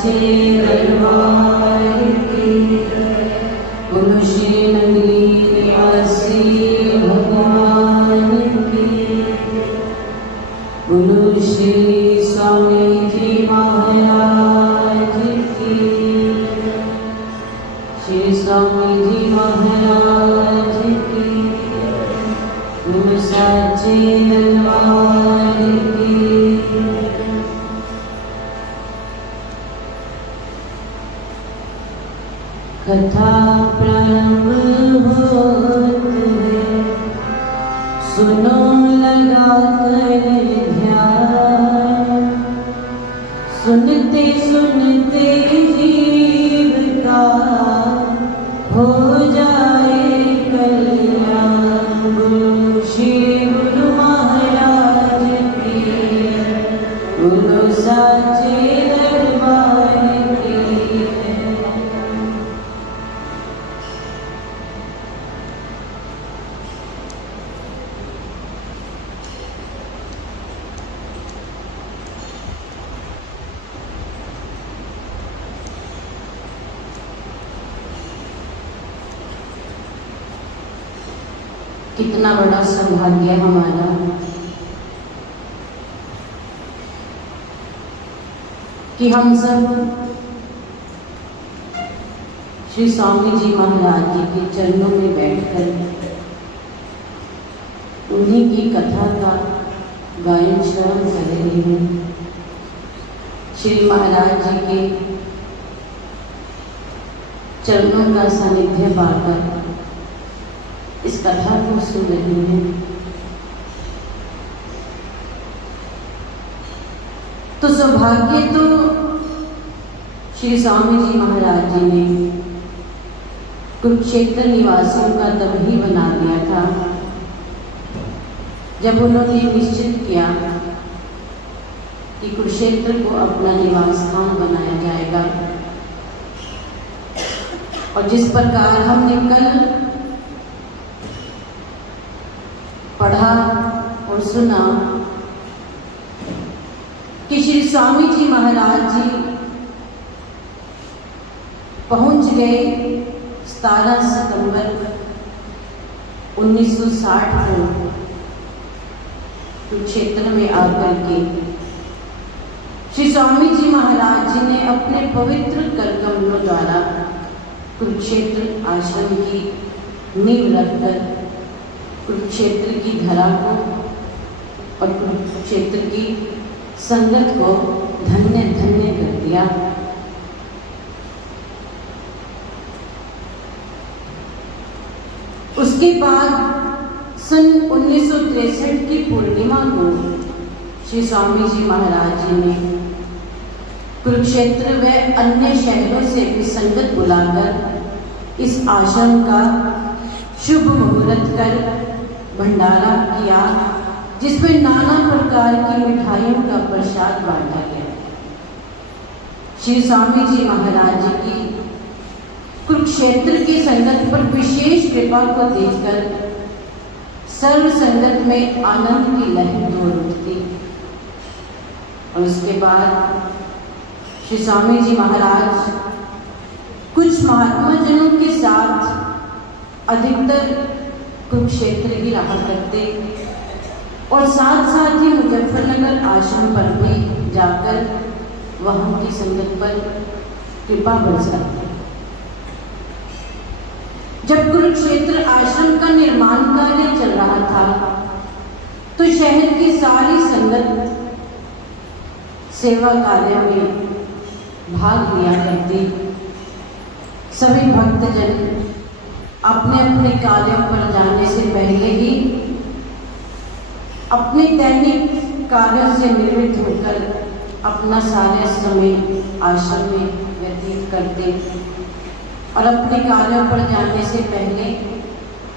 साचे दरबार की। बोलो श्री नगरी निवासी भगवान की। बोलो श्री स्वामी जी महाराज की। श्री स्वामी जी महाराज की। बोलो साचे दरबार की। कथा प्रारंभ होते है, सुनो लगा कर ध्यान। सुनते सुनते जीव का हो जाए कल्याण। बोलो श्री गुरु महाराज की। बोलो साचे दरबार की। कितना बड़ा सौभाग्य हमारा कि हम सब श्री स्वामी जी महाराज जी के चरणों में बैठकर उन्हीं की कथा का गायन श्रवण कर रहे हैं। श्री महाराज जी के चरणों का सानिध्य पाकर इस कथा को सुन रहे हैं। तो सौभाग्य तो श्री स्वामी जी महाराज जी ने कुरुक्षेत्र निवासियों का तब ही बना दिया था जब उन्होंने निश्चित किया कि कुरुक्षेत्र को अपना निवास स्थान बनाया जाएगा। और जिस प्रकार हमने कल पढ़ा और सुना कि श्री स्वामी जी महाराज जी पहुंच गए 17 सितंबर 1960 को कुरुक्षेत्र में आकर के श्री स्वामी जी महाराज जी ने अपने पवित्र कर कमलों द्वारा कुरुक्षेत्र आश्रम की नींव रखकर कुरुक्षेत्र की धरा को और कुरुक्षेत्र की संगत को धन्य धन्य कर दिया। उसके बाद सन 1963 की पूर्णिमा को श्री स्वामी जी महाराज जी ने कुरुक्षेत्र व अन्य शहरों से भी संगत बुलाकर इस आश्रम का शुभ मुहूर्त कर भंडारा किया, जिसमें नाना प्रकार की मिठाइयों का प्रसाद बांटा गया। श्री स्वामी जी महाराज जी की कुरुक्षेत्र की संगत पर विशेष कृपा को देखकर सर्व संगत में आनंद की लहर दौड़ उठती। और उसके बाद श्री स्वामी जी महाराज कुछ महात्मा जनों के साथ अधिकतर कुरुक्षेत्र ही रहा करते और साथ साथ ही मुजफ्फरनगर आश्रम पर भी जाकर वहां की संगत पर कृपा बरसाते। जब कुरुक्षेत्र आश्रम का निर्माण कार्य चल रहा था तो शहर की सारी संगत सेवा कार्य में भाग लिया करती। सभी भक्तजन अपने अपने कार्यों पर जाने से पहले ही अपने दैनिक कार्यों से निवृत्त होकर अपना सारा समय आश्रम में व्यतीत करते और अपने कार्यों पर जाने से पहले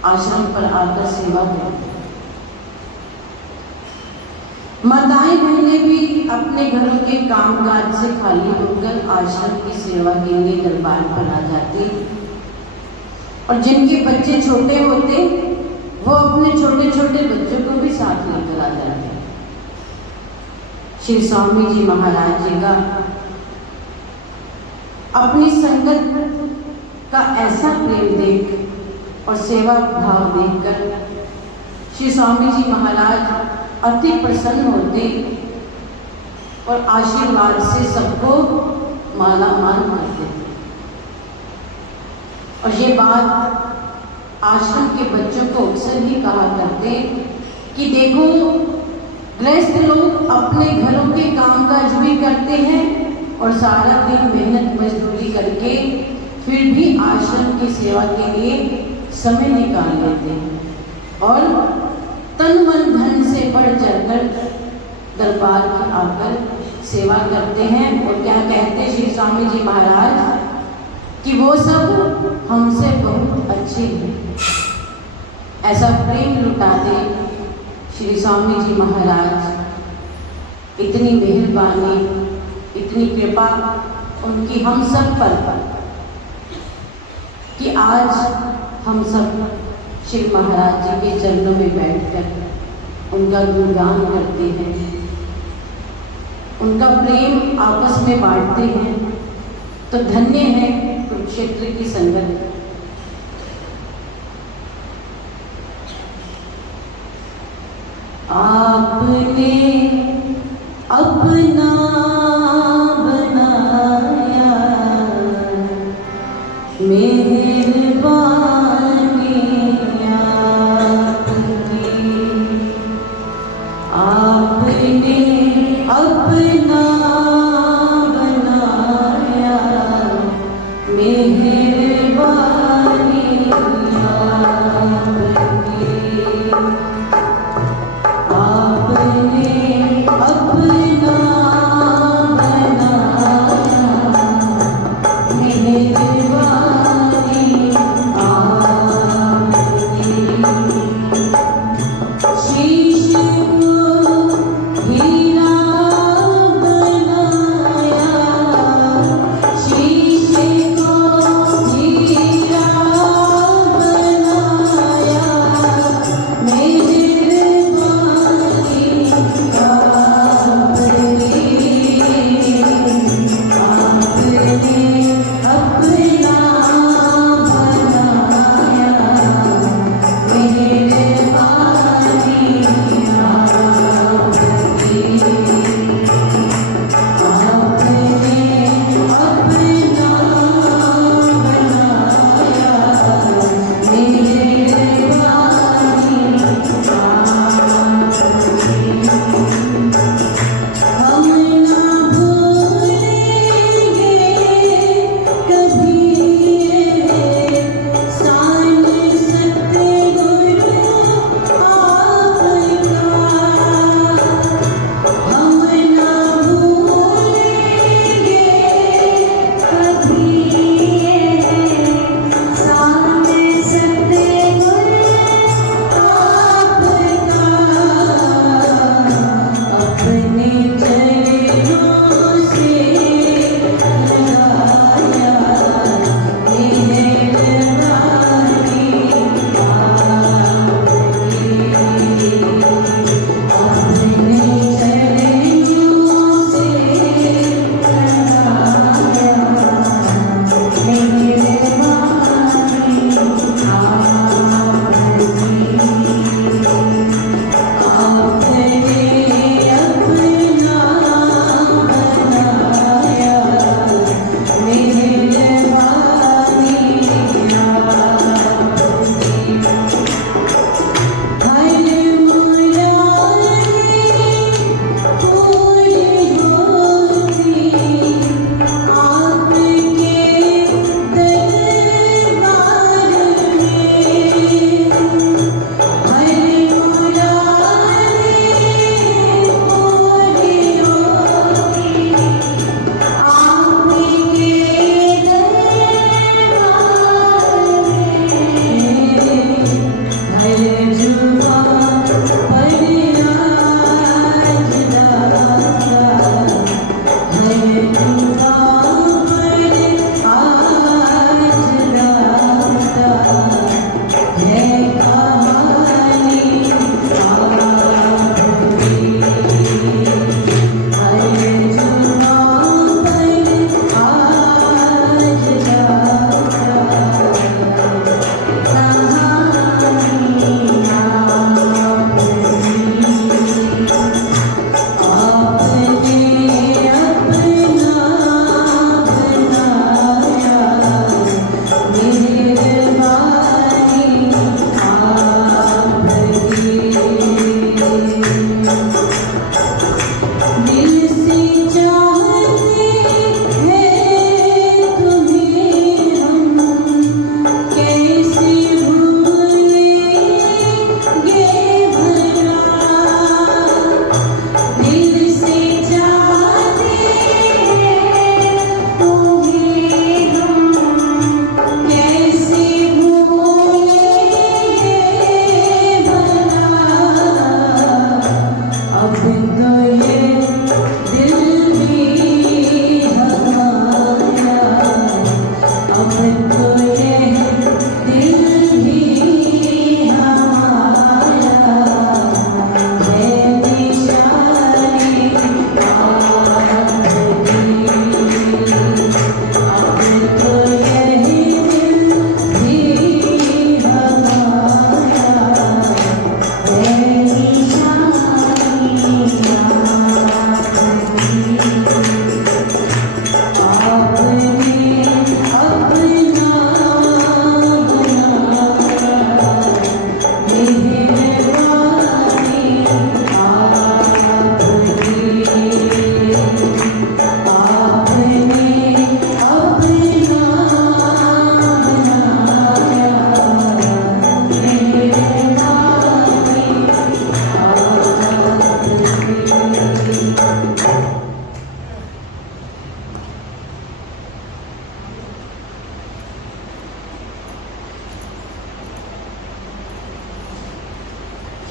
आश्रम पर आकर सेवा करते। माताएं बहनें भी अपने घरों के कामकाज से खाली होकर आश्रम की सेवा के लिए दरबार पर आ जाती और जिनके बच्चे छोटे होते वो अपने छोटे छोटे बच्चों को भी साथ लेकर आ जाते। श्री स्वामी जी महाराज जी का अपनी संगत का ऐसा प्रेम देख और सेवा भाव देखकर श्री स्वामी जी महाराज अति प्रसन्न होते और आशीर्वाद से सबको माला माल करते थे। और ये बात आश्रम के बच्चों को अक्सर ही कहा करते कि देखो, गृहस्थ लोग अपने घरों के कामकाज भी करते हैं और सारा दिन मेहनत मजदूरी करके फिर भी आश्रम की सेवा के लिए समय निकाल लेते हैं और तन मन धन से बढ़ चढ़कर दरबार की आकर सेवा करते हैं। और क्या कहते श्री स्वामी जी महाराज कि वो सब हमसे बहुत अच्छे हैं। ऐसा प्रेम लुटाते श्री स्वामी जी महाराज। इतनी मेहरबानी, इतनी कृपा उनकी हम सब पर कि आज हम सब श्री महाराज जी के चरणों में बैठकर उनका गुणगान करते हैं, उनका प्रेम आपस में बांटते हैं। तो धन्य है कुरुक्षेत्र की संगत। आपने अपना बनाया, मेहरबानी आपने अपना बनाया, मेहरबानी आपने अपना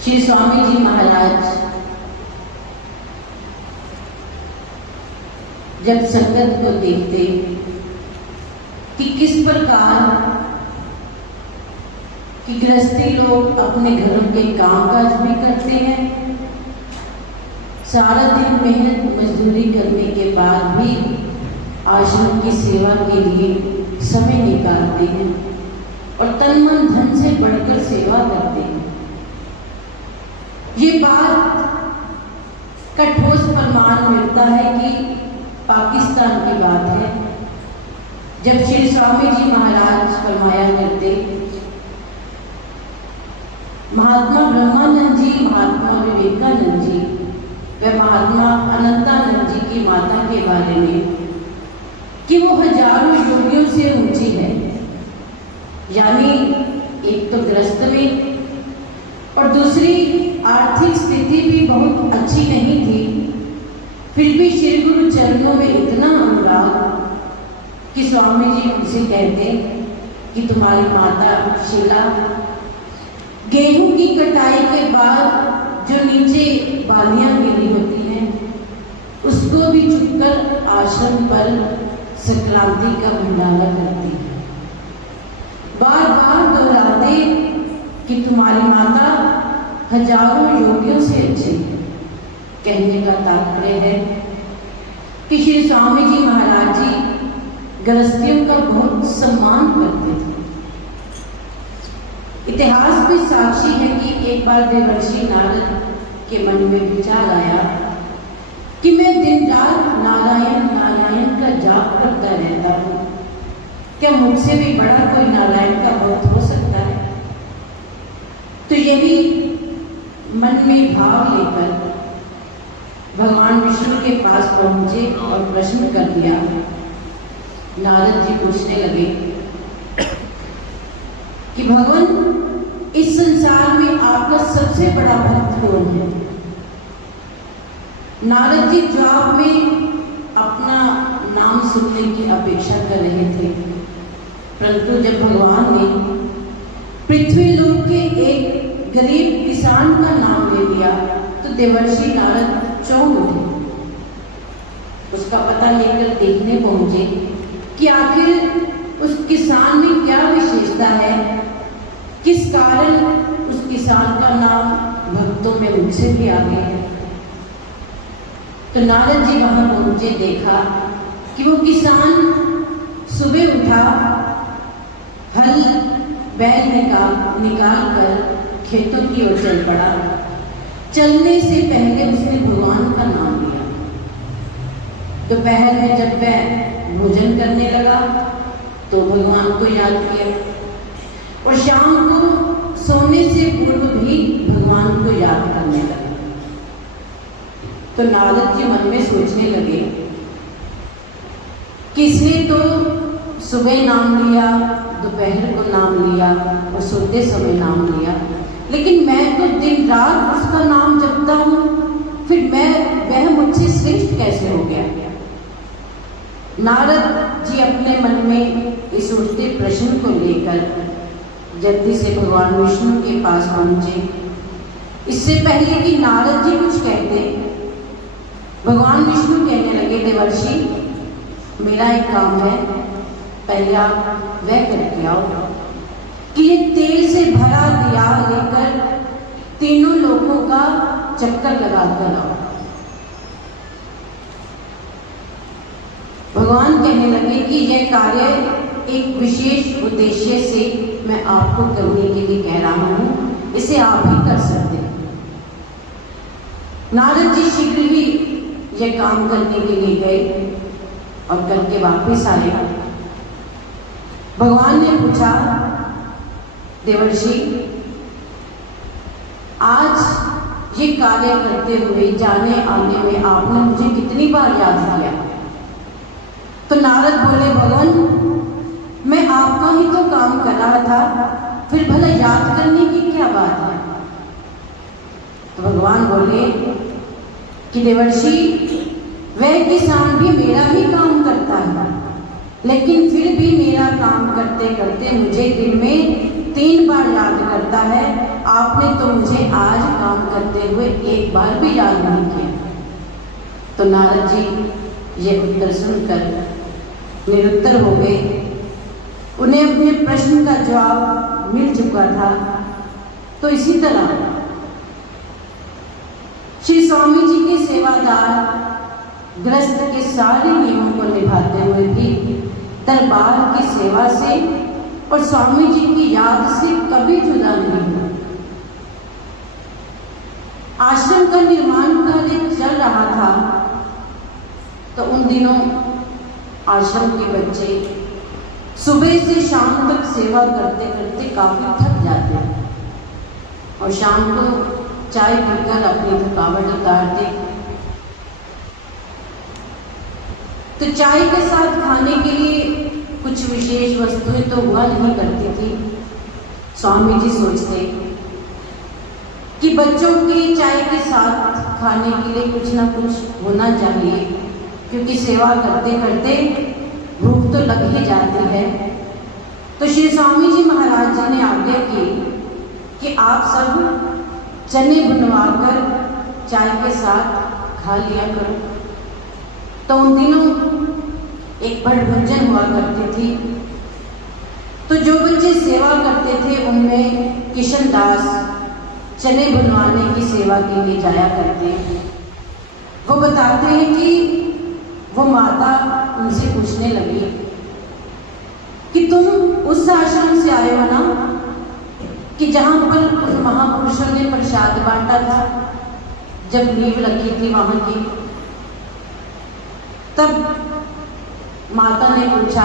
श्री स्वामी जी महाराज जब संगत को देखते कि किस प्रकार कि गृहस्थी लोग अपने घरों के कामकाज भी करते हैं, सारा दिन मेहनत मजदूरी करने के बाद भी आश्रम की सेवा के लिए समय निकालते हैं और तन मन धन से बढ़कर सेवा करते हैं। ये बात का ठोस प्रमाण मिलता है कि पाकिस्तान की बात है, जब श्री स्वामी जी महाराज फरमाया करते, महात्मा ब्रह्मानंद जी, महात्मा विवेकानंद जी व महात्मा अनंतानंद जी की माता के बारे में कि वो हजारों योगियों से ऊंची है। यानी एक तो ग्रस्त में और दूसरी आर्थिक स्थिति भी बहुत अच्छी नहीं थी, फिर भी श्री गुरु चरणों में इतना अनुराग कि स्वामी जी उनसे कहते कि तुम्हारी माता शीला गेहूं की कटाई के बाद जो नीचे बालियां गिरी होती हैं उसको भी चुपकर आश्रम पर संक्रांति का भंडारा करती है। बार बार दोहराते कि तुम्हारी माता हजारों योगियों से अच्छी है। कहने का तात्पर्य है कि श्री स्वामी जी महाराज जी गृहस्थियों का बहुत सम्मान करते थे। इतिहास भी साक्षी है कि एक बार देवर्षि नारद के मन में विचार आया कि मैं दिन रात नारायण नारायण का जाप करता रहता हूँ, क्या मुझसे भी बड़ा कोई नारायण का भक्त हो सकता है? तो यही मन में भाव लेकर भगवान विष्णु के पास पहुंचे और प्रश्न कर दिया। नारद जी पूछने लगे कि भगवान, इस संसार में आपका सबसे बड़ा भक्त कौन है? नारद जी जवाब में अपना नाम सुनने की अपेक्षा कर रहे थे, परंतु जब भगवान ने पृथ्वी लोक के एक गरीब किसान का नाम ले लिया तो देवर्षि नारद चौंक उठे। उसका पता लेकर देखने पहुंचे कि आखिर उस किसान में क्या विशेषता है, किस कारण उस किसान का नाम भक्तों में मुझसे भी आगे है। तो नारद जी वहां पहुंचे, देखा कि वो किसान सुबह उठा, हल बैल निकाल कर खेतों की ओर चल पड़ा। चलने से पहले उसने भगवान का नाम लिया। दोपहर में जब वह भोजन करने लगा तो भगवान को याद किया और शाम को सोने से पूर्व भी भगवान को याद करने लगा। तो नारद जी मन में सोचने लगे कि इसने तो सुबह नाम लिया, दोपहर को नाम लिया और सोते समय नाम लिया, लेकिन मैं तो दिन रात उसका नाम जपता हूँ, फिर वह मुझसे श्रेष्ठ कैसे हो गया? नारद जी अपने मन में इस उठते प्रश्न को लेकर जल्दी से भगवान विष्णु के पास पहुंचे। इससे पहले कि नारद जी कुछ कहते, भगवान विष्णु कहने लगे, देवर्षि, मेरा एक काम है, पहले आप वह करके आओ कि ये तेल से भरा दिया लेकर तीनों लोगों का चक्कर लगा कर आओ। भगवान कहने लगे कि यह कार्य एक विशेष उद्देश्य से मैं आपको करने के लिए कह रहा हूं, इसे आप ही कर सकते हैं। नारद जी शीघ्र ही यह काम करने के लिए गए और करके वापस आए। भगवान ने पूछा, देवर्षि, आज ये कार्य करते हुए जाने आने में आपने मुझे कितनी बार याद किया? तो नारद बोले, भगवान, मैं आपका ही तो काम कर रहा था, फिर भला याद करने की क्या बात है? तो भगवान बोले कि देवर्षि, वह किसान भी मेरा ही काम करता है, लेकिन फिर भी मेरा काम करते करते मुझे दिन में 3 बार याद करता है, आपने तो मुझे आज काम करते हुए एक बार भी याद नहीं किया। तो नारद जी ये उत्तर सुनकर निरुत्तर हो गए। उन्हें अपने प्रश्न का जवाब मिल चुका था। तो इसी तरह श्री स्वामी जी के सेवादार गृहस्थ के सारे नियमों को निभाते हुए भी दरबार की सेवा से और स्वामी जी की याद से कभी जुदा नहीं हुआ। आश्रम का निर्माण कार्य चल रहा था तो उन दिनों आश्रम के बच्चे सुबह से शाम तक सेवा करते करते काफी थक जाते हैं और शाम को चाय पीकर अपनी थकावट उतारते। तो चाय के साथ खाने के लिए कुछ विशेष वस्तुएं तो हुआ नहीं करती थी। स्वामी जी सोचते कि बच्चों के चाय के साथ खाने के लिए कुछ ना कुछ होना चाहिए, क्योंकि सेवा करते करते भूख तो लग ही जाती है। तो श्री स्वामी जी महाराज जी ने आज्ञा की कि आप सब चने बुनवाकर चाय के साथ खा लिया करो। तो उन दिनों एक बड़ भोजन हुआ करती थी। तो जो बच्चे सेवा करते थे उनमें किशन दास चने बुनवाने की सेवा के लिए जाया करते हैं। वो बताते हैं कि वो माता उनसे पूछने लगी कि तुम उस आश्रम से आए हो ना कि जहां पर उन महापुरुषों ने प्रसाद बांटा था, जब नींव रखी थी वहां की। तब माता ने पूछा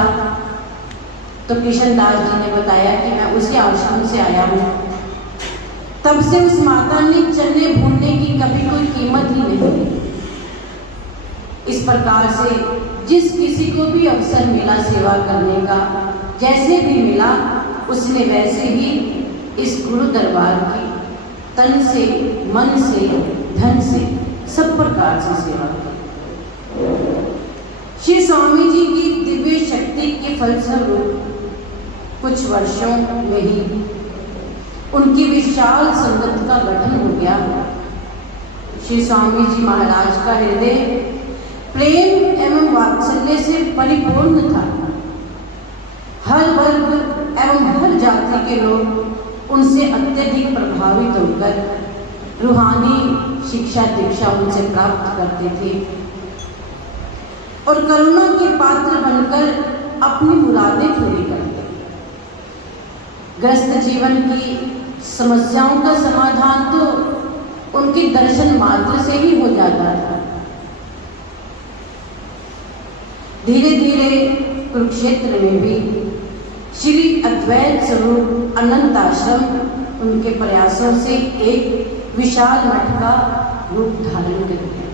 तो किशन दास जी ने बताया कि मैं उसी आश्रम से आया हूं। तब से उस माता ने चने भूनने की कभी कोई कीमत ही नहीं दी। इस प्रकार से जिस किसी को भी अवसर मिला सेवा करने का, जैसे भी मिला, उसने वैसे ही इस गुरु दरबार की तन से, मन से, धन से, सब प्रकार से सेवा की। श्री स्वामी जी की दिव्य शक्ति के फलस्वरूप कुछ वर्षों में ही उनकी विशाल संगत का गठन हो गया। श्री स्वामी जी महाराज का हृदय प्रेम एवं वात्सल्य से परिपूर्ण था। हर वर्ग एवं हर जाति के लोग उनसे अत्यधिक प्रभावित होकर रूहानी शिक्षा दीक्षा उनसे प्राप्त करते थे और करुणा के पात्र बनकर अपनी मुरादें पूरी करते। ग्रस्त जीवन की समस्याओं का समाधान तो उनके दर्शन मात्र से ही हो जाता था। धीरे धीरे कुरुक्षेत्र में भी श्री अद्वैत स्वरूप अनंत आश्रम उनके प्रयासों से एक विशाल मठ का रूप धारण कर गया।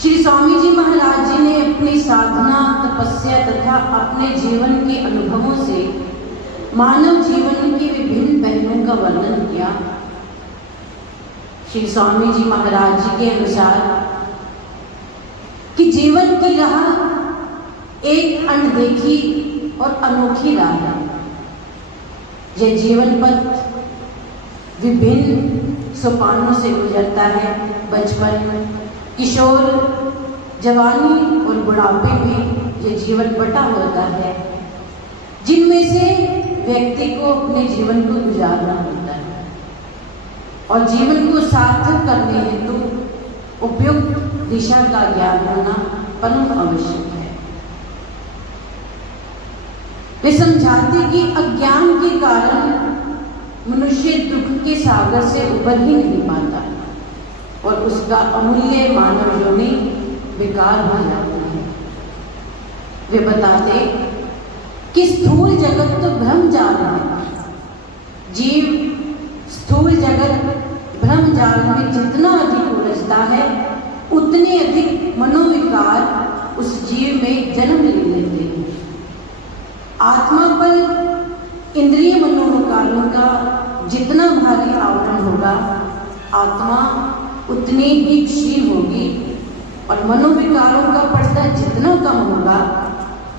श्री स्वामी जी महाराज जी ने अपनी साधना, तपस्या तथा अपने जीवन के अनुभवों से मानव जीवन की विभिन्न पहलुओं का वर्णन किया। श्री स्वामी जी महाराज जी के अनुसार कि जीवन की राह एक अनदेखी और अनोखी राह है। यह जीवन पथ विभिन्न सोपानों से गुजरता है। बचपन, किशोर, जवानी और बुढ़ापे में यह जीवन बटा होता है, जिनमें से व्यक्ति को अपने जीवन को गुजारना होता है और जीवन को सार्थक करने हेतु उपयुक्त दिशा का ज्ञान होना परम आवश्यक है। वे समझाते कि अज्ञान के कारण मनुष्य दुख के सागर से उबर ही नहीं पाता और उसका अमूल्य मानव योनि बेकार हो जाती है। वे बताते कि स्थूल जगत तो भ्रम जाल है। जीव स्थूल जगत भ्रम जाल में जितना अधिक उलझता है, उतने अधिक मनोविकार उस जीव में जन्म ले लेते हैं। आत्मा पर इंद्रिय मनोविकारों का जितना भारी आवरण होगा, आत्मा उतनी ही क्षीण होगी और मनोविकारों का पर्दा जितना कम होगा,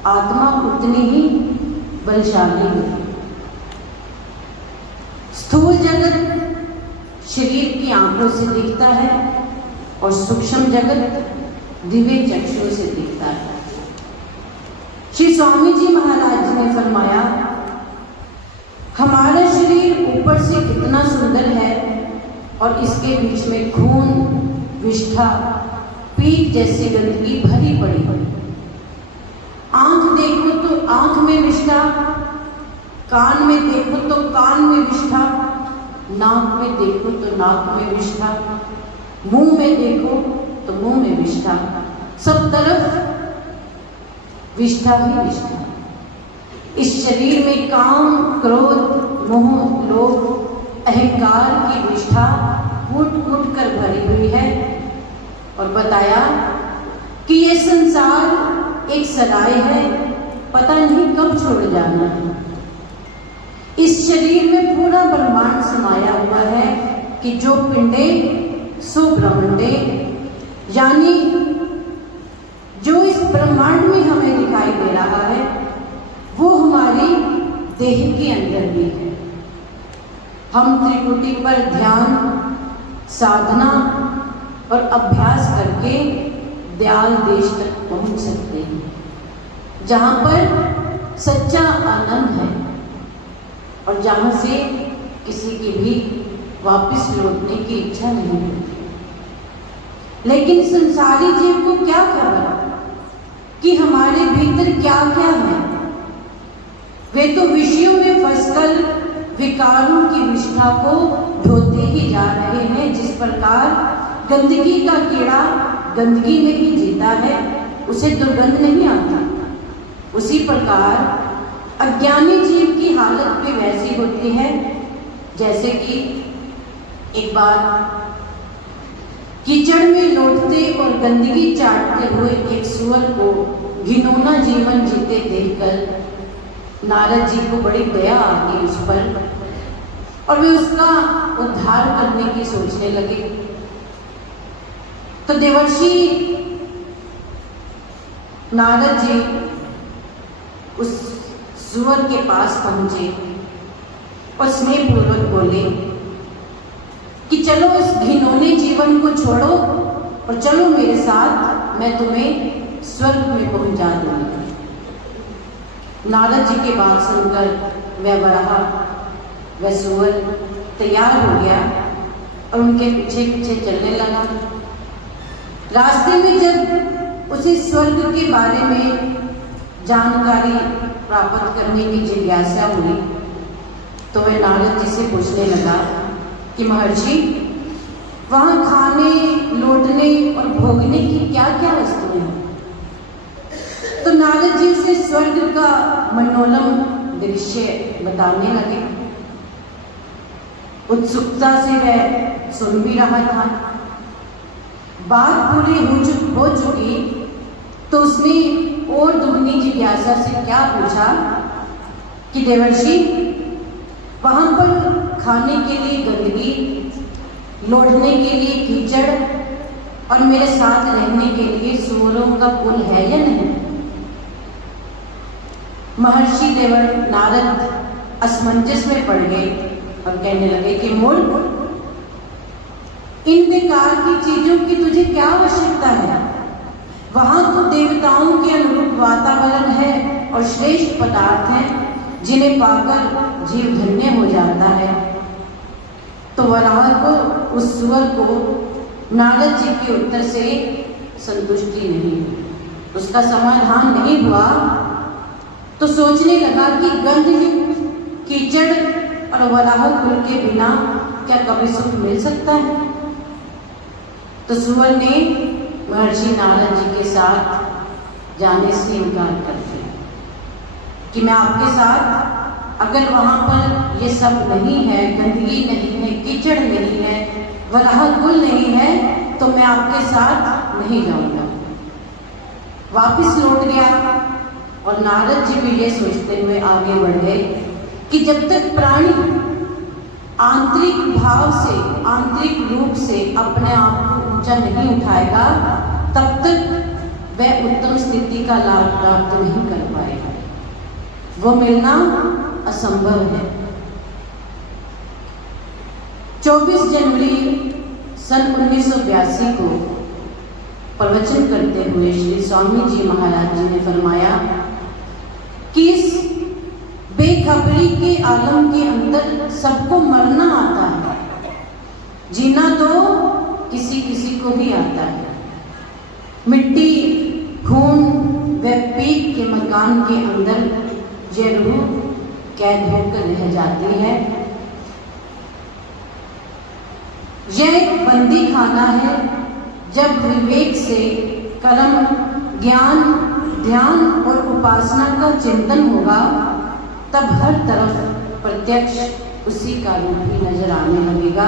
आत्मा उतनी ही बलशाली है। स्थूल जगत शरीर की आंखों से दिखता है और सूक्ष्म जगत दिव्य चक्षुओं से दिखता है। श्री स्वामी जी महाराज जी ने फरमाया, हमारा शरीर ऊपर से कितना सुंदर है और इसके बीच में खून, विष्ठा, पीठ जैसी गंदगी भरी पड़ी है। आंख देखो तो आंख में विष्ठा, कान में देखो तो कान में विष्ठा, नाक में देखो तो नाक में विष्ठा, मुंह में देखो तो मुंह में विष्ठा, सब तरफ विष्ठा ही विष्ठा। इस शरीर में काम, क्रोध, मोह, लोभ, अहंकार की विष्ठा कूट कूट कर भरी हुई है। और बताया कि ये संसार एक सराय है, पता नहीं कब छोड़ जाना है। इस शरीर में पूरा ब्रह्मांड समाया हुआ है कि जो पिंडे सो ब्रह्मंडे, यानी जो इस ब्रह्मांड में हमें दिखाई दे रहा है वो हमारी देह के अंदर भी है। हम त्रिकुटी पर ध्यान, साधना और अभ्यास करके दयाल देश तक पहुंच सकते हैं, जहां पर सच्चा आनंद है और जहां से किसी की भी वापस लौटने की इच्छा नहीं होती। लेकिन संसारी जीव को क्या खबर कि हमारे भीतर क्या क्या है। वे तो विषयों में फंसकर विकारों की विष्ठा को ढोते ही जा रहे हैं। जिस प्रकार गंदगी का कीड़ा गंदगी में ही जीता है, उसे दुर्गंध नहीं आती, उसी प्रकार अज्ञानी जीव की हालत भी वैसी होती है जैसे कि एक बार कीचड़ में लौटते और गंदगी चाटते हुए एक सुअर को घिनौना जीवन जीते देखकर नारद जी को बड़ी दया आ गई उस पर और वे उसका उद्धार करने की सोचने लगे। तो देवर्षि नारद जी उस सुअर के पास पहुंचे और स्नेह पूर्वक बोले कि चलो इस घिनौने जीवन को छोड़ो और चलो मेरे साथ, मैं तुम्हें स्वर्ग में पहुंचा दूंगा। नारद जी की बात सुनकर वह बराहा, वह सुअर तैयार हो गया और उनके पीछे पीछे चलने लगा। रास्ते में जब उसे स्वर्ग के बारे में जानकारी प्राप्त करने की जिज्ञासा हुई तो वह नारद जी से पूछने लगा कि महर्षि, वहाँ खाने, लौटने और भोगने की क्या क्या वस्तुएं हैं। तो नारद जी उसे स्वर्ग का मनोरम दृश्य बताने लगे। उत्सुकता से वह सुन भी रहा था। बात पूरी हो चुकी तो उसने और दुगनी जिज्ञासा से क्या पूछा कि देवर्षि, वहां पर खाने के लिए गंदगी, लौटने के लिए कीचड़ और मेरे साथ रहने के लिए सूअरों का कुल है या नहीं। महर्षि देवर नारद असमंजस में पड़ गए और कहने लगे कि मूर्ख, इन बेकार की चीजों की तुझे क्या आवश्यकता है। वहां तो देवताओं के अनुरूप वातावरण है और श्रेष्ठ पदार्थ हैं जिन्हें पाकर जीव धन्य हो जाता है। तो वराह को, उस सुअर को नारद जी के उत्तर से संतुष्टि नहीं हुई, उसका समाधान नहीं हुआ। तो सोचने लगा कि गंधयुक्त कीचड़ और वराह कुल के बिना क्या कभी सुख मिल सकता है। तो सुअर ने महर्षि नारद जी के साथ जाने से इनकार कर दिया कि मैं आपके साथ, अगर वहां पर ये सब नहीं है, गंदगी नहीं है, कीचड़ नहीं है, वराह कुल नहीं है, तो मैं आपके साथ नहीं जाऊंगा। वापिस लौट गया और नारद जी भी ये सोचते हुए आगे बढ़ गए कि जब तक प्राणी आंतरिक भाव से, आंतरिक रूप से अपने आप को ऊंचा नहीं उठाएगा, तब तक वह उत्तम स्थिति का लाभ प्राप्त नहीं कर पाएगा। वो मिलना असंभव है। 24 जनवरी सन 1982 को प्रवचन करते हुए श्री स्वामी जी महाराज जी ने फरमाया कि इस बेखबरी के आलम के अंदर सबको मरना आता है, जीना तो किसी किसी को ही आता है। मिट्टी, खून व पीक के मकान के अंदर ये रूह कैद होकर रह जाती है। यह एक बंदी खाना है। जब विवेक से कर्म, ज्ञान, ध्यान और उपासना का चिंतन होगा तब हर तरफ प्रत्यक्ष उसी का रूप ही नजर आने लगेगा।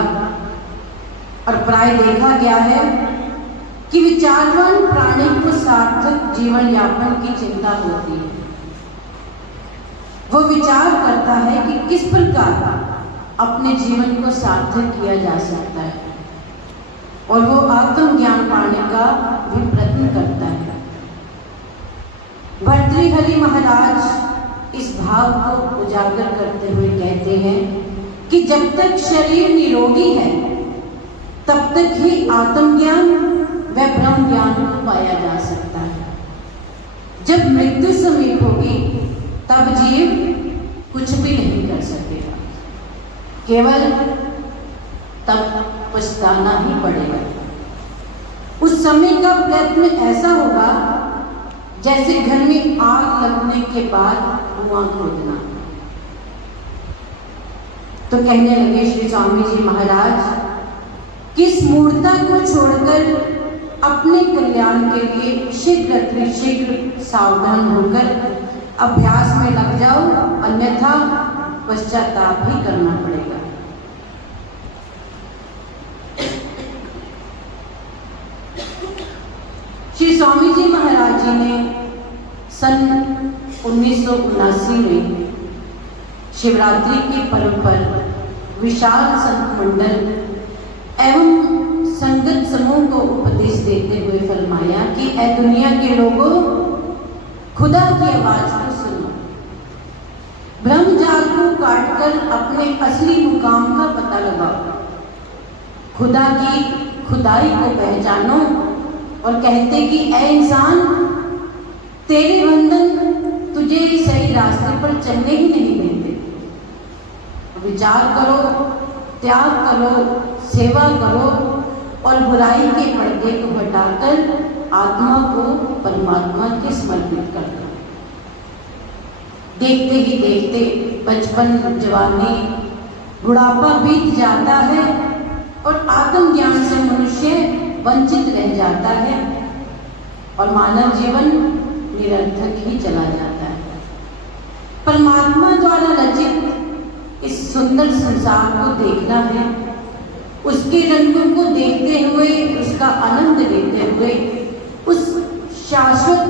और प्राय देखा गया है कि विचारवान प्राणी को सार्थक जीवन यापन की चिंता होती है। वो विचार करता है कि किस प्रकार अपने जीवन को सार्थक किया जा सकता है और वो आत्मज्ञान पाने का भी प्रयत्न करता है। भर्तृहरि महाराज इस भाव को उजागर करते हुए कहते हैं कि जब तक शरीर निरोगी है तब तक ही आत्मज्ञान व ब्रह्म ज्ञान को पाया जा सकता है। जब मृत्यु समीप होगी तब जीव कुछ भी नहीं कर सकेगा, केवल तब पछताना ही पड़ेगा। उस समय का प्रयत्न ऐसा होगा जैसे घर में आग लगने के बाद कुआं खोदना। तो कहने लगे श्री स्वामी जी महाराज किस मूर्ता को छोड़कर अपने कल्याण के लिए शीघ्र सावधान होकर अभ्यास में लग जाओ, अन्यथा पश्चाताप ही करना पड़ेगा। श्री स्वामी जी महाराज जी ने सन 1979 में शिवरात्रि के पर्व पर विशाल संत मंडल एवं संगत समूह को उपदेश देते हुए फरमाया कि ऐ दुनिया के लोगों, खुदा की आवाज को सुनो, ब्रह्मजाल को काटकर अपने असली मुकाम का पता लगाओ, खुदा की खुदाई को पहचानो। और कहते कि ऐ इंसान, तेरे बंधन तुझे सही रास्ते पर चलने ही नहीं देते। विचार करो, त्याग करो, सेवा करो और बुराई के पर्दे को हटाकर आत्मा को परमात्मा के समर्पित कर दो। देखते ही देखते बचपन, जवानी, बुढ़ापा बीत जाता है और आत्मज्ञान से मनुष्य वंचित रह जाता है और मानव जीवन निरर्थक ही चला जाता है। परमात्मा द्वारा रचित इस सुंदर संसार को देखना है, उसके रंगों को देखते हुए, उसका आनंद लेते हुए उस शाश्वत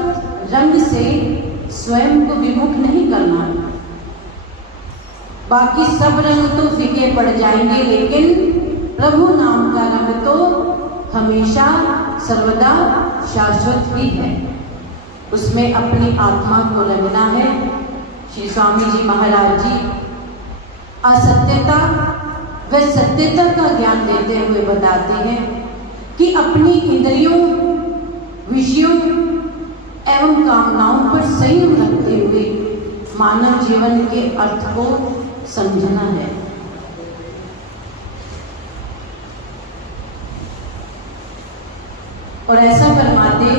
रंग से स्वयं को विमुख नहीं करना। बाकी सब रंग तो फीके पड़ जाएंगे, लेकिन प्रभु नाम का रंग तो हमेशा सर्वदा शाश्वत ही है। उसमें अपनी आत्मा को रंगना है। श्री स्वामी जी महाराज जी असत्यता व सत्यता का ज्ञान देते हुए बताते हैं कि अपनी इंद्रियों, विषयों एवं कामनाओं पर संयम रखते हुए मानव जीवन के अर्थ को समझना है। और ऐसा फरमाते,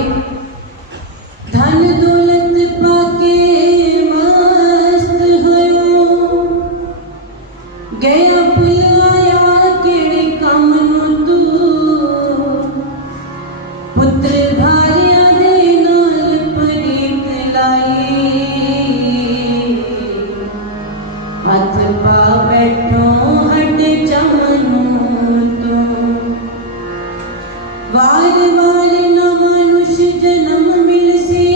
धन दौलत पाके मस्त हो गया भुलाया केड़े काम नू तू, पुत्र भारिया दे नाल प्रीत लाई, हथ पा बैठो हट चमनू तू, वार वार न मनुष्य जन्म मिलसे,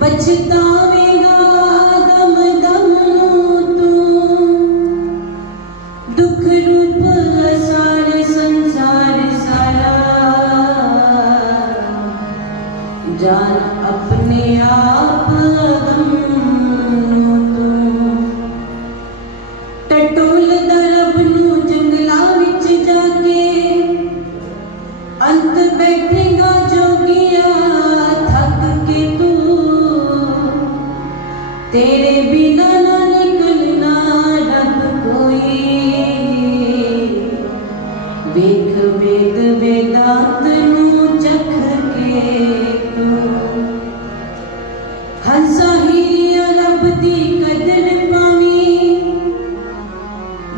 पछतावेगा दम दम तू, दुख रूप सार संसार सारा, जान अपने आप टटोल दरब नू जंगला विच जाके अंत बैठेगा जोगिया थक के तू तेरे बिना ना निकलना रब कोई वेख वेद वेदांत नू चख के तू हंसा हीरिया रब दी कदर पावी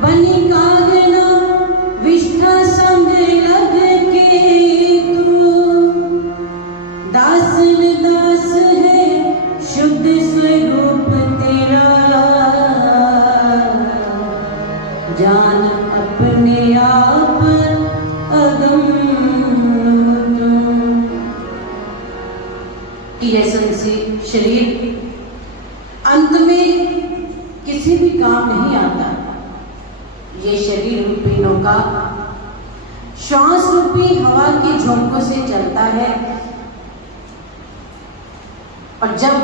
बनी कागना विष्ठा संग लग के तू दासन दास है शुद्ध स्वरूप तेरा जान अपने आप अगम कि जैसन से शरीर अंत में किसी भी काम नहीं आता, ये शरीर रूपी नौका श्वास रूपी हवा के झोंकों से चलता है और जब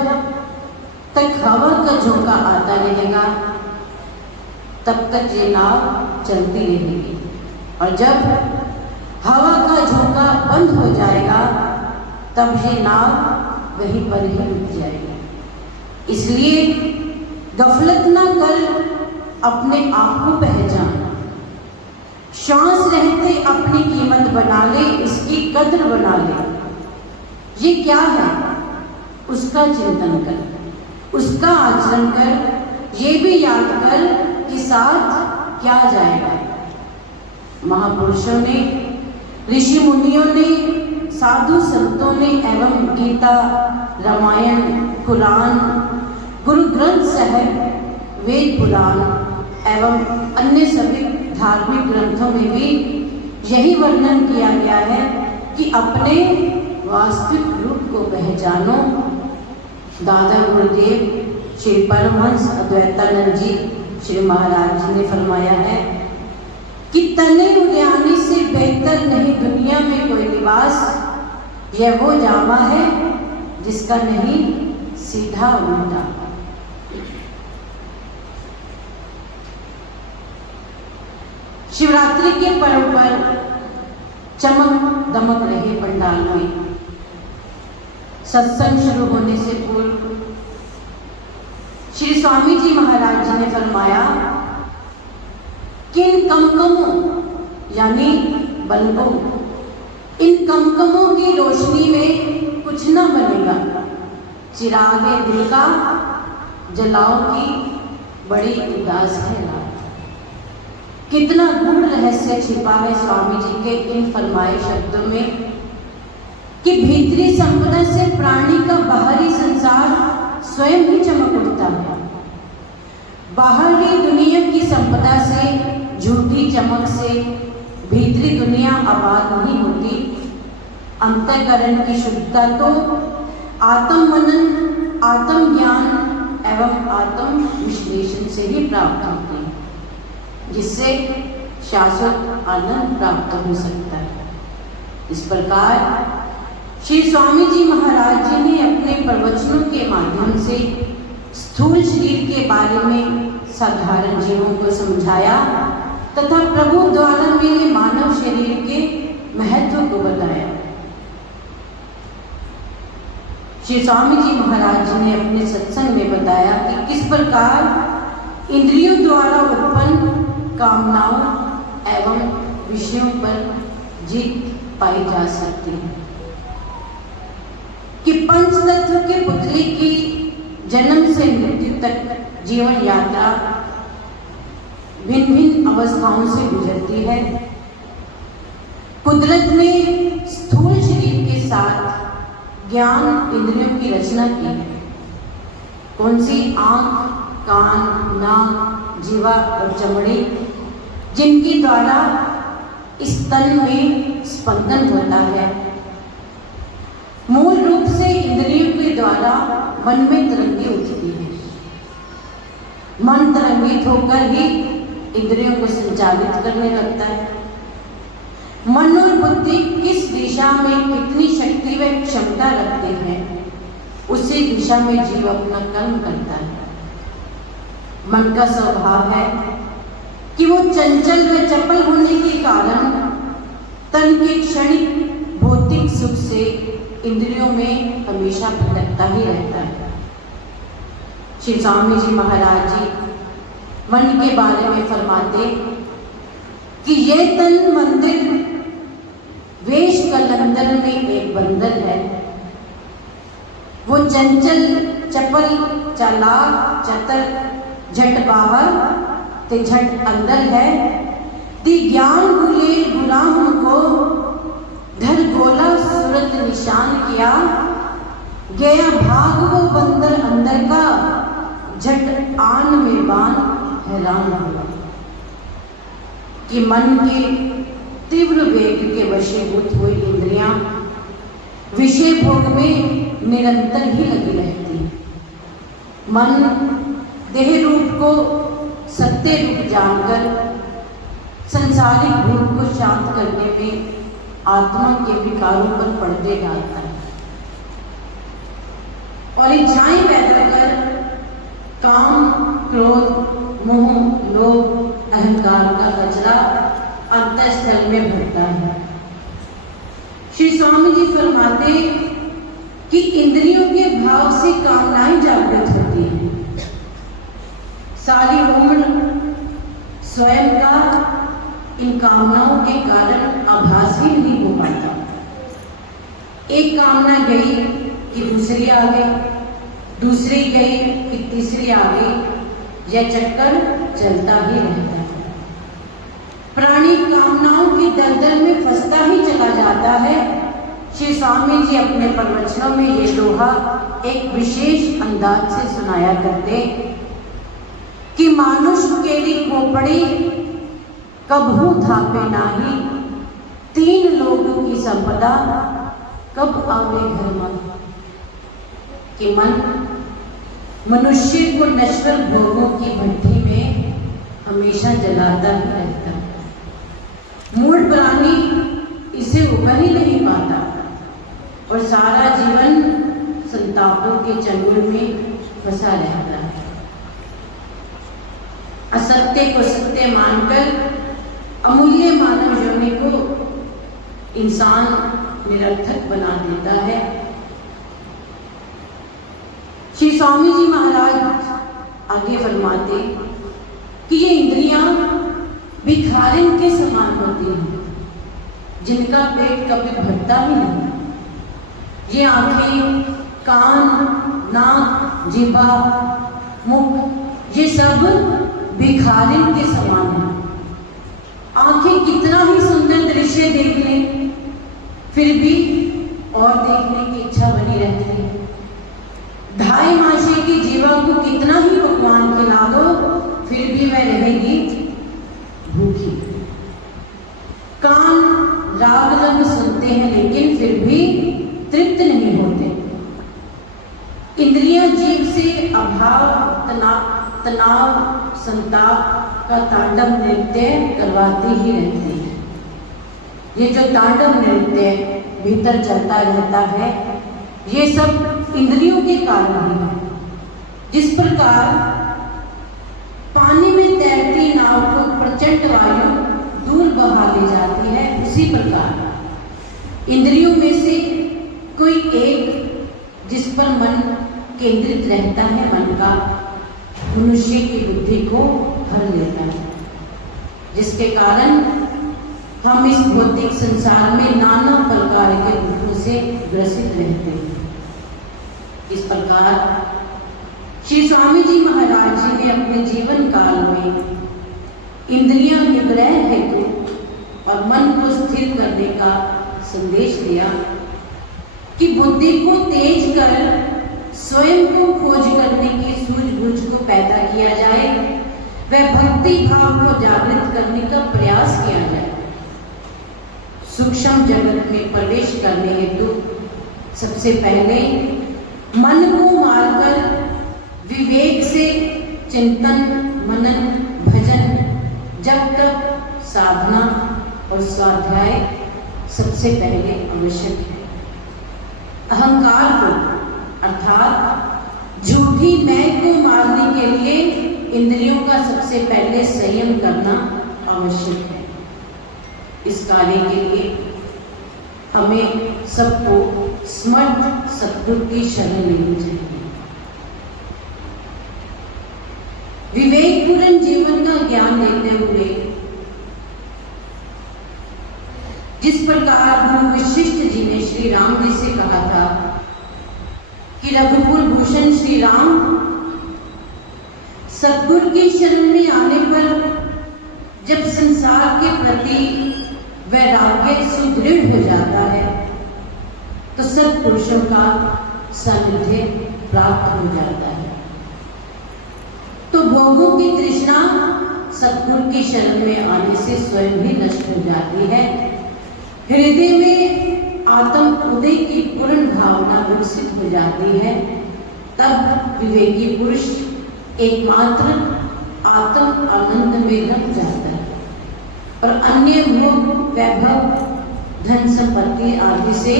तक हवा का झोंका आता रहेगा तब तक ये नाव चलती रहेगी और जब हवा का झोंका बंद हो जाएगा तब ये नाव वहीं पर ही रुक जाएगी। इसलिए गफलत ना कर अपने आप को पहचान, श्वास रहते अपनी कीमत बना ले, इसकी कद्र बना ले। ये क्या है उसका चिंतन कर, उसका आचरण कर, ये भी याद कर कि साथ क्या जाएगा। महापुरुषों ने, ऋषि मुनियों ने, साधु संतों ने एवं गीता, रामायण, कुरान, गुरु ग्रंथ साहिब, वेद पुराण एवं अन्य सभी धार्मिक ग्रंथों में भी यही वर्णन किया गया है कि अपने वास्तविक रूप को पहचानो। दादा गुरुदेव श्री परमहंस अद्वैतानंद जी श्री महाराज जी ने फरमाया है कि तने उड़ाने से बेहतर नहीं दुनिया में कोई लिबास, यह वो जामा है जिसका नहीं सीधा उल्टा। शिवरात्रि के पर्व पर चमक दमक रहे पंडाल में। सत्संग शुरू होने से पूर्व श्री स्वामी जी महाराज जी ने फरमाया कि इन कमकमों यानी बल्बों, इन कमकमों की रोशनी में कुछ न बनेगा, चिरागे दिल का जलाओ की बड़ी उदास है रात। कितना गूढ़ रहस्य छिपा है स्वामी जी के इन फरमाए शब्दों में कि भीतरी संपदा से प्राणी का बाहरी संसार स्वयं ही चमक उठता है। बाहरी दुनिया की संपदा से, झूठी चमक से भीतरी दुनिया आबाद नहीं होती। अंतःकरण की शुद्धता तो आत्म मनन, आत्म ज्ञान एवं आत्म विश्लेषण से ही प्राप्त होती है, जिससे शाश्वत आनंद प्राप्त हो सकता है। इस प्रकार श्री स्वामी जी महाराज जी ने अपने प्रवचनों के माध्यम से स्थूल शरीर के बारे में साधारण जीवों को समझाया तथा प्रभु द्वारा मिले मानव शरीर के महत्व को बताया। श्री स्वामी जी महाराज जी ने अपने सत्संग में बताया कि किस प्रकार इंद्रियों द्वारा उत्पन्न कामनाओं एवं विषयों पर जीत पाई जा सकती है, कि पंच तत्व के पुतले की जन्म से मृत्यु तक जीवन यात्रा भिन्न भिन्न अवस्थाओं से गुजरती है। कुदरत ने स्थूल शरीर के साथ ज्ञान इंद्रियों की रचना की है। कौन सी? आंख, कान, नाक, जीवा और चमड़ी, जिनके द्वारा इस तन में स्पंदन होता है। मूल रूप से इंद्रियों के द्वारा मन में तरंगे उठती है। मन तरंगित होकर ही इंद्रियों को संचालित करने लगता है। मन और बुद्धि किस दिशा में कितनी शक्ति व क्षमता रखते हैं, उसी दिशा में जीव अपना कर्म करता है। मन का स्वभाव है कि वो चंचल व चपल होने के कारण तन के क्षणिक भौतिक सुख से इंद्रियों में हमेशा भटकता ही रहता है। श्री स्वामी जी महाराज जी मन के बारे में फरमाते कि ये तन मंदिर वेश कलंदर में एक बंदर है। वो चंचल चपल चालाक चतर झट बाहर ते झट अंदर है। ती ज्ञान गुले गुलाम को धर गोला सूरत निशान किया, गया भाग वो बंदर अंदर का, झट आन में बान हैरान हुआ। कि मन के तीव्र वेग के वशीभूत हुई इंद्रियां विषय भोग में निरंतर ही लगी रहती है। मन देह रूप को सत्य रूप जानकर संसारिक भूख को शांत करने में आत्मा के विकारों पर पर्दे डालता है और इच्छाएं पैदा कर काम, क्रोध, मोह, लोभ, अहंकार का कचरा अंतःस्थल में भरता है। श्री स्वामी जी फरमाते कि इंद्रियों के भाव से कामनाएं जागृत होती हैं। सारी उम्र स्वयं का इन कामनाओं के कारण आभास ही नहीं हो पाता। एक कामना गई कि दूसरी आ गई, दूसरी गई कि तीसरी आ गई। यह चक्कर चलता ही रहता है। प्राणी कामनाओं की दलदल में फंसता ही चला जाता है। श्री स्वामी जी अपने प्रवचनों में ये दोहा एक विशेष अंदाज से सुनाया करते कि मानुष केरी खोपड़ी कबहू धापे नाही, तीन लोगों की संपदा कब आवे घर में। कि मन मनुष्य को नश्वर भोगों की भट्टी में हमेशा जलाता ही रहता है। मूढ़ प्राणी इसे उबर ही नहीं पाता और सारा जीवन संतापों के चंगुल में फंसा रहता है। असत्य को सत्य मानकर अमूल्य मानव योनि को इंसान निरर्थक बना देता है। श्री स्वामी जी महाराज आगे फरमाते कि ये इंद्रियां भिखारिन के समान होती हैं, जिनका पेट कभी भरता ही नहीं। ये आंखें, कान, नाक, जीभा, मुख ये सब भिखारिन के समान हैं। आंखें कितना ही सुंदर दृश्य देख लें, फिर भी और देखने की इच्छा बनी रहती है। ढाई मासे की जीवा को कितना ही पकवान खिला दो, फिर भी वह रहेगी भूखी। कान राग रंग सुनते हैं, लेकिन फिर भी तृप्त नहीं होते। इंद्रियां जीव से अभाव, तनाव, संताप का तांडव नृत्य करवाती ही रहती है। ये जो तांडव नृत्य भीतर चलता रहता है, ये सब इंद्रियों के कारण ही है। जिस प्रकार पानी में तैरती नाव को प्रचंड वायु दूर बहा ले जाती है, उसी प्रकार इंद्रियों में से कोई एक जिस पर मन केंद्रित रहता है, मन का मनुष्य की बुद्धि को भर लेता है, जिसके कारण हम इस भौतिक संसार में नाना प्रकार के दुखों से ग्रसित रहते हैं। इस प्रकार श्री स्वामी जी महाराज जी ने अपने जीवन काल में इंद्रियां निग्रह हेतु और मन को स्थिर करने का संदेश दिया कि बुद्धि को तेज कर स्वयं को खोज करने की सूझबूझ को पैदा किया जाए, वह भक्ति भाव को जागृत करने का प्रयास किया जाए। सूक्ष्म जगत में प्रवेश करने हेतु सबसे पहले मन को मारकर विवेक से चिंतन, मनन, भजन, जब तक साधना और स्वाध्याय सबसे पहले आवश्यक है। अहंकार को अर्थात झूठी मैं को मारने के लिए इंद्रियों का सबसे पहले संयम करना आवश्यक है। इस कार्य के लिए हमें सबको समर्थ सद्गुरु की शरण लेनी चाहिए। विवेकपूर्ण जीवन का ज्ञान लेते हुए जिस प्रकार गुरु वशिष्ठ जी ने श्री राम जी से कहा था कि रघुकुल भूषण श्री राम सद्गुरु की शरण में आने पर जब संसार के प्रति वैराग्य सुदृढ़ हो जाता है तो सत्पुरुषों का सानिध्य प्राप्त हो जाता है। तो भोगों की तृष्णा सद्गुरु की शरण में आने से स्वयं ही नष्ट हो जाती है। हृदय में आत्म उदय की पूर्ण भावना विकसित हो जाती है। तब विवेकी पुरुष एकमात्र आत्म आनंद में रम जाता है और अन्य भोग वैभव धन संपत्ति आदि से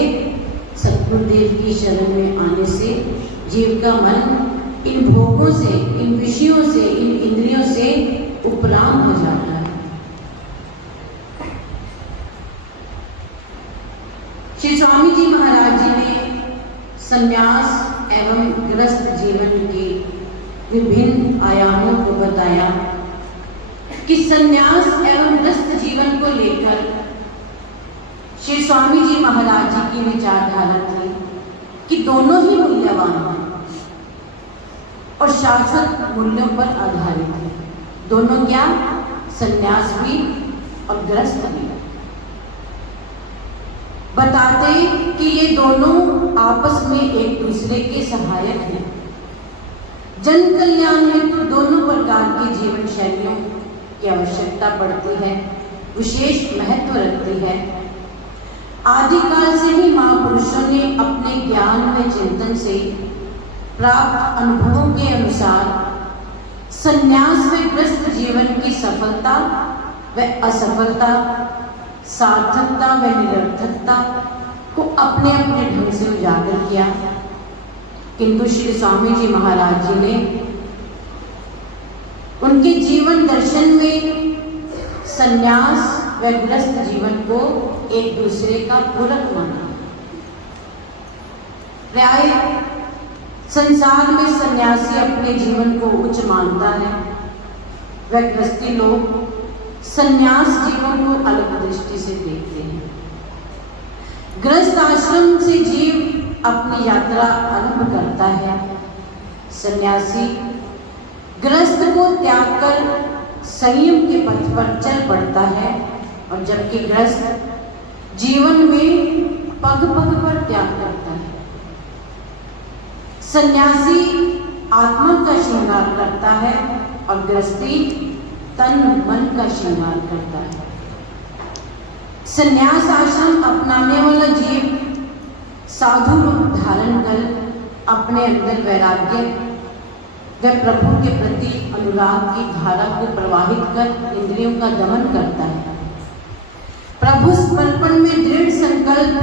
सद्गुरुदेव की शरण में आने से जीव का मन इन भोगों से, इन विषयों से, इन इंद्रियों से उपराम हो जाता है। श्री स्वामी जी महाराज जी ने संन्यास एवं गृहस्थ जीवन के विभिन्न आयामों को बताया कि संन्यास एवं गृहस्थ जीवन को लेकर श्री स्वामी जी महाराज जी की विचारधारा थी कि दोनों ही मूल्यवान हैं और शाश्वत मूल्यों पर आधारित है। दोनों क्या? संन्यास भी और गृहस्थ भी। बताते कि ये दोनों आपस में एक दूसरे के सहायक हैं। जन कल्याण में तो दोनों प्रकार की जीवन शैलियों की आवश्यकता पड़ती है, विशेष महत्व रखती है। आदिकाल से ही महापुरुषों ने अपने ज्ञान व चिंतन से प्राप्त अनुभवों के अनुसार संन्यास व गृहस्थ जीवन की सफलता व असफलता, सार्थकता व निरर्थकता को अपने अपने ढंग से उजागर किया। किंतु श्री स्वामी जी महाराज जी ने उनके जीवन दर्शन में संन्यास व गृहस्थ जीवन को एक दूसरे का पूरक माना। प्राय संसार में सन्यासी अपने जीवन को उच्च मानता है, वह गृहस्थी लोग संन्यास जीवन को अलग दृष्टि से देखते हैं। गृहस्थ आश्रम से जीव अपनी यात्रा आरंभ करता है। सन्यासी गृहस्थ को त्याग कर संयम के पथ पर चल पड़ता है और जबकि गृहस्थ जीवन में पग पग पर त्याग करता है। सन्यासी आत्मा का श्रृंगार करता है और गृहस्थी तन मन का श्रृंगार करता है। सन्यास आश्रम अपनाने वाला जीव साधु रूप धारण कर अपने अंदर वैराग्य व प्रभु के प्रति अनुराग की धारा को प्रवाहित कर इंद्रियों का दमन करता है। प्रभु समर्पण में दृढ़ संकल्प,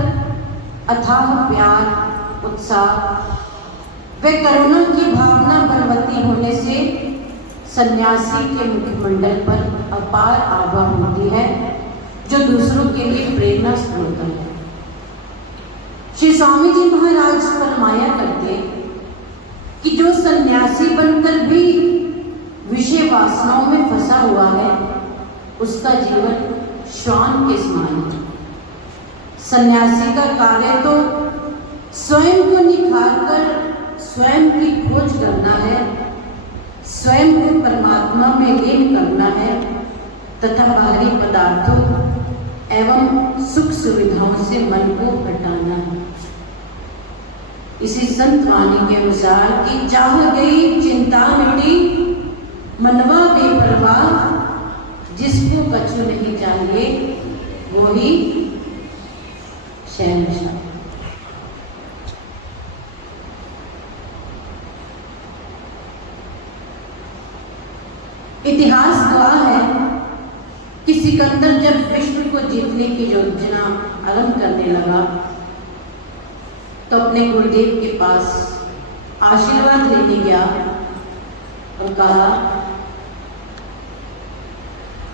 अथाह प्यार, उत्साह व करुणा की भावना बलवती होने से सन्यासी के मुखमंडल पर अपार आभा होती है जो दूसरों के लिए प्रेरणा स्रोत है। श्री स्वामी जी महाराज फरमाया करते कि जो सन्यासी बनकर भी विषय वासनाओं में फंसा हुआ है उसका जीवन श्वान के समान है। सन्यासी का कार्य तो स्वयं को निखार कर स्वयं की खोज करना है, स्वयं को परमात्मा में लीन करना है तथा बाहरी पदार्थों एवं सुख सुविधाओं से मन को हटाना है। इसी संत वाणी के अनुसार कि चाह गई चिंता मिटी, मनवा बेपरवाह, जिसको कछु नहीं चाहिए वो ही शहंशाह। इतिहास गवाह है कि सिकंदर जब विश्व को जीतने की योजना आरंभ करने लगा तो अपने गुरुदेव के पास आशीर्वाद लेने गया और कहा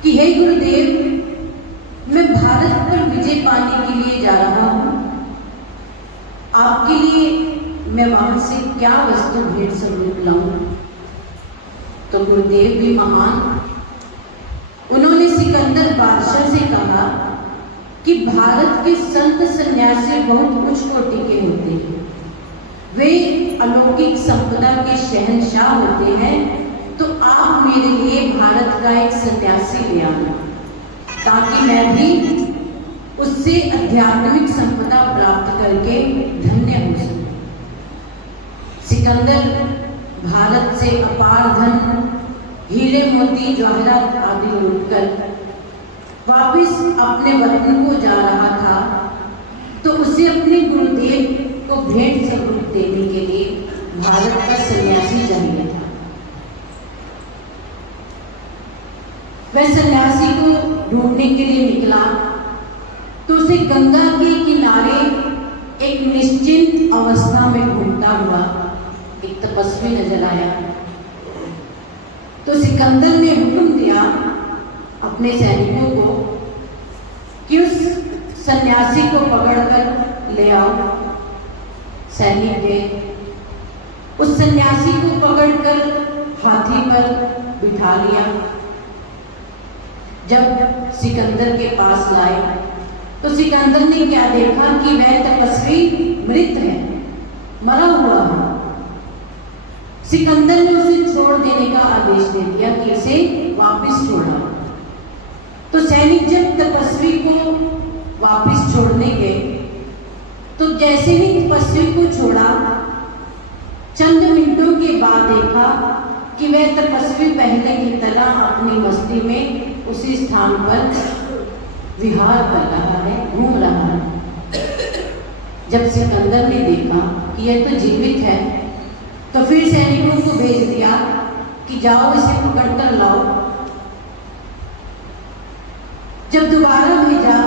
कि हे गुरुदेव, मैं भारत पर विजय पाने के लिए जा रहा हूं। आपके लिए मैं वहां से क्या वस्तु भेंट स्वरूप लाऊं? तो गुरुदेव भी महान, उन्होंने सिकंदर बादशाह से कहा कि भारत के संत सन्यासी बहुत उच्च कोटि के होते हैं, वे अलौकिक संपदा के शहंशाह होते हैं, तो आप मेरे लिए भारत का एक सन्यासी ले आना ताकि मैं भी उससे आध्यात्मिक संपदा प्राप्त करके धन्य हो सकूं। सिकंदर भारत से अपार धन, हीरे मोती जवाहरात आदि लूटकर वापिस अपने वतन को जा रहा था, तो उसे अपने गुरुदेव को भेंट स्वरूप देने के लिए भारत का सन्यासी चाहिए था। वह सन्यासी को ढूंढने के लिए निकला तो उसे गंगा के किनारे एक निश्चिंत अवस्था में घूमता हुआ एक तपस्वी नजर आया। तो सिकंदर ने हुक्म दिया अपने सैनिकों को कि उस सन्यासी को पकड़कर ले आओ। सैनिक गए, उस सन्यासी को पकड़कर हाथी पर बिठा लिया। जब सिकंदर के पास लाए तो सिकंदर ने क्या देखा कि वह तपस्वी मृत है, मरा हुआ है। सिकंदर ने उसे छोड़ देने का आदेश दे दिया कि इसे वापस छोड़ा। तो सैनिक जब तपस्वी को वापस छोड़ने गए तो जैसे ही तपस्वी को छोड़ा, चंद मिनटों के बाद देखा कि वह तपस्वी पहले की तरह अपनी मस्ती में उसी स्थान पर विहार कर रहा है, घूम रहा है। जब सिकंदर ने देखा कि यह तो जीवित है, तो फिर सैनिकों को भेज दिया कि जाओ इसे पकड़ कर लाओ। जब दोबारा भेजा,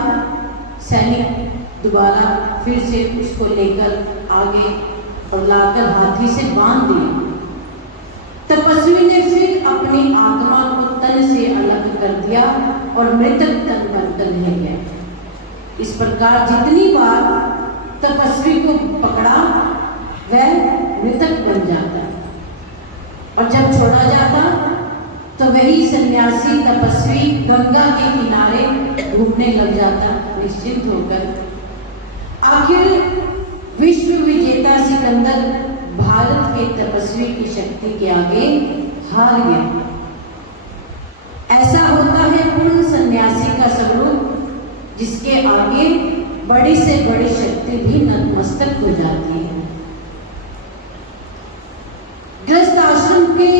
सैनिक दोबारा फिर से उसको लेकर आगे और लाकर हाथी से बांध दिया। तपस्वी ने फिर अपनी आत्मा को तन से अलग कर दिया और मृतक तन बनकर रह गया। इस प्रकार जितनी बार तपस्वी को पकड़ा वह मृतक बन जाता और जब छोड़ा जाता तो वही सन्यासी तपस्वी गंगा के किनारे घूमने लग जाता निश्चिंत होकर। आखिर विश्व विजेता सिकंदर भारत के तपस्वी की शक्ति के आगे हार गया। ऐसा होता है पूर्ण सन्यासी का स्वरूप, जिसके आगे बड़ी से बड़ी शक्ति भी नतमस्तक हो जाती है। गृहस्थ आश्रम के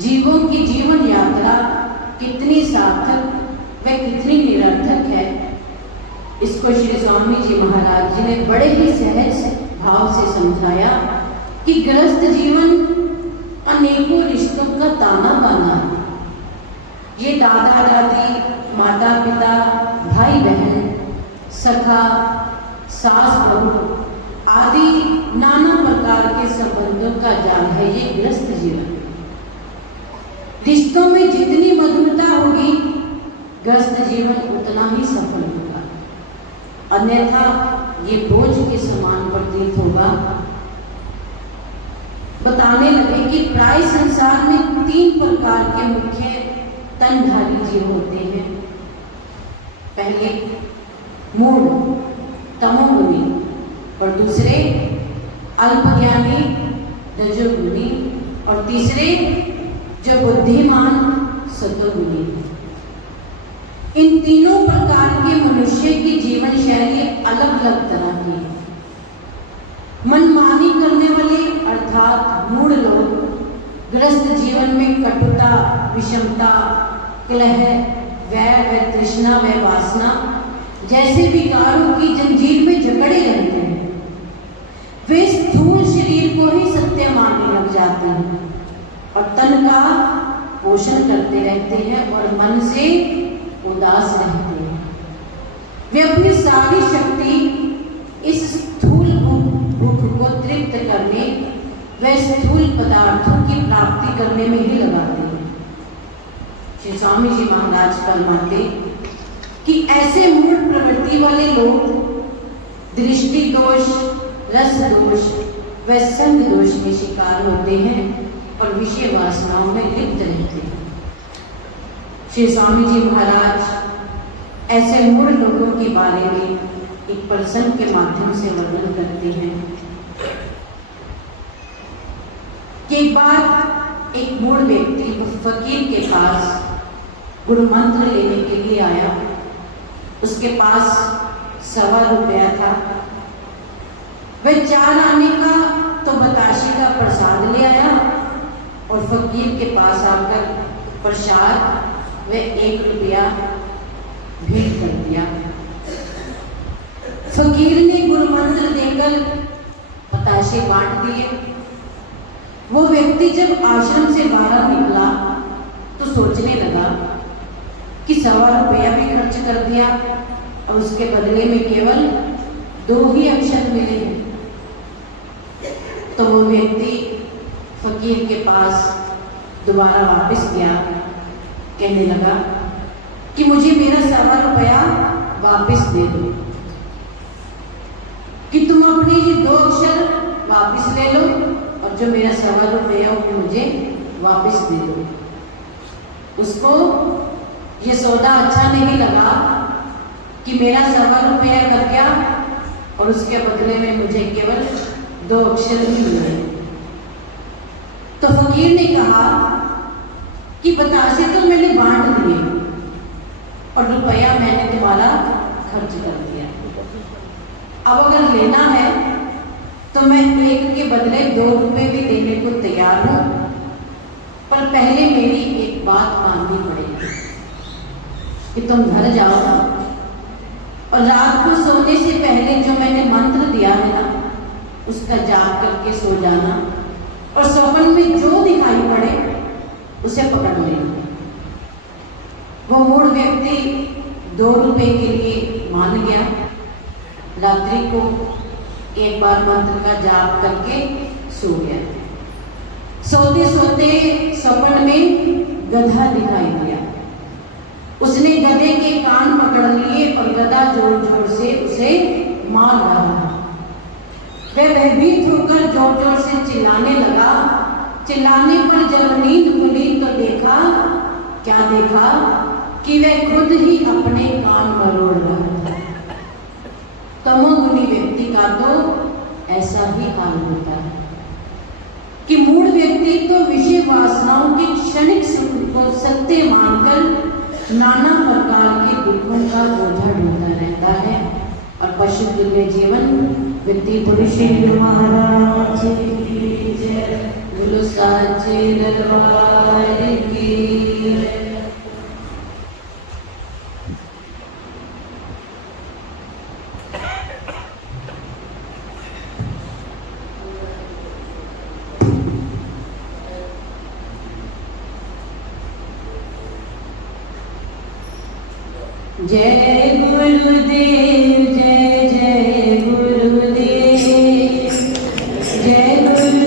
जीवों की जीवन यात्रा कितनी सार्थक व कितनी निरर्थक है, इसको श्री स्वामी जी महाराज जी ने बड़े ही सहज भाव से समझाया कि गृहस्थ जीवन अनेकों रिश्तों का ताना बाना है। ये दादा दादी, माता पिता, भाई बहन, सखा, सास बहू आदि नाना प्रकार के संबंधों का जाल है ये गृहस्थ जीवन। रिश्तों में जितनी मधुरता होगी, गृहस्थ जीवन उतना ही सफल होगा, अन्यथा ये बोझ के समान प्रतीत होगा। बताने लगे कि प्राय संसार में 3 प्रकार के मुख्य तनधारी जीव होते हैं। पहले मूढ़ तमोगुनी और दूसरे अल्पज्ञानी रजोगुनी और तीसरे जो बुद्धिमान सतोगुनी। इन तीनों प्रकार के मनुष्य की जीवन शैली अलग अलग तरह की है। मनमानी करने वाले अर्थात मूढ़ लोग गृहस्थ जीवन में कटुता, विषमता, कलह, वैर व तृष्णा व वासना जैसे विकारों की जंजीर में जकड़े रहते हैं। वे स्थूल शरीर को ही सत्य मानने लग जाते हैं और तन का पोषण करते रहते हैं और मन से उदास रहते हैं। वे अपनी सारी शक्ति इस स्थूल भूख को तृप्त करने व स्थूल पदार्थों की प्राप्ति करने में ही लगाते हैं। श्री स्वामी जी महाराज फरमाते कि ऐसे मूल प्रवृत्ति वाले लोग दृष्टि दोष, रस दोष व संग दोष के शिकार होते हैं और विषय वासनाओं में लिप्त रहते हैं। श्री स्वामी जी महाराज ऐसे मूढ़ लोगों के बारे में एक प्रसंग के माध्यम से वर्णन करते हैं कि एक बार एक मूढ़ व्यक्ति फकीर के पास गुरु मंत्र लेने के लिए आया। उसके पास 1.25 रुपया था। वह 4 आने का तो बताशे का प्रसाद ले आया और फकीर के पास आकर प्रसाद व 1 रुपया भेंट कर दिया। फकीर ने गुरु मंत्र देकर बताशे बांट दिए। वो व्यक्ति जब आश्रम से बाहर निकला तो सोचने लगा कि 1.25 रुपया भी खर्च कर दिया और उसके बदले में केवल 2 ही अक्षर मिले हैं। तो वो व्यक्ति फकीर के पास दोबारा वापस गया, कहने लगा कि मुझे मेरा 1.25 रुपया वापस दे दो, कि तुम अपने ये 2 अक्षर वापस ले लो और जो मेरा 1.25 रुपया वो मुझे वापस दे दो। उसको ये सौदा अच्छा नहीं लगा कि मेरा 1.25 रुपया कर गया और उसके बदले में मुझे केवल 2 अक्षर ही मिले। तो फकीर ने कहा कि बताशे तो मैंने बांट दिए और रुपया मैंने तुम्हारा खर्च कर दिया। अब अगर लेना है तो मैं 1 के बदले 2 रुपए भी देने को तैयार हूं, पर पहले मेरी एक बात माननी पड़ेगी कि तुम घर जाओ और रात को सोने से पहले जो मैंने मंत्र दिया है ना, उसका जाप करके सो जाना और स्वप्न में जो दिखाई पड़े उसे पकड़ लेना। वो मूढ़ व्यक्ति 2 रुपए के लिए मान गया। रात्रि को एक बार मंत्र का जाप करके सो गया। सोते सोते स्वप्न में गधा दिखाई दिया। उसने गधे के कान पकड़ लिए और गधा जोर जोर से उसे मार रहा था। वह भयभीत होकर जोर जोर से चिल्लाने लगा। चिल्लाने पर जब नींद खुली तो देखा, क्या देखा कि वह खुद ही अपने कान मरोड़ रहा था। तमोगुणी व्यक्ति का तो ऐसा ही हाल होता है कि मूढ़ व्यक्ति तो विषय वासनाओं के क्षणिक सुख को सत्य मानकर नाना प्रकार के दुखों का बोझा ढोता रहता है और पशु तुल्य जीवन वित्तीय पुरुष महाराज की जय, बोलो साचे दरबार की। जय गुरुदेव, जय जय गुरुदेव, जय गुरुदेव।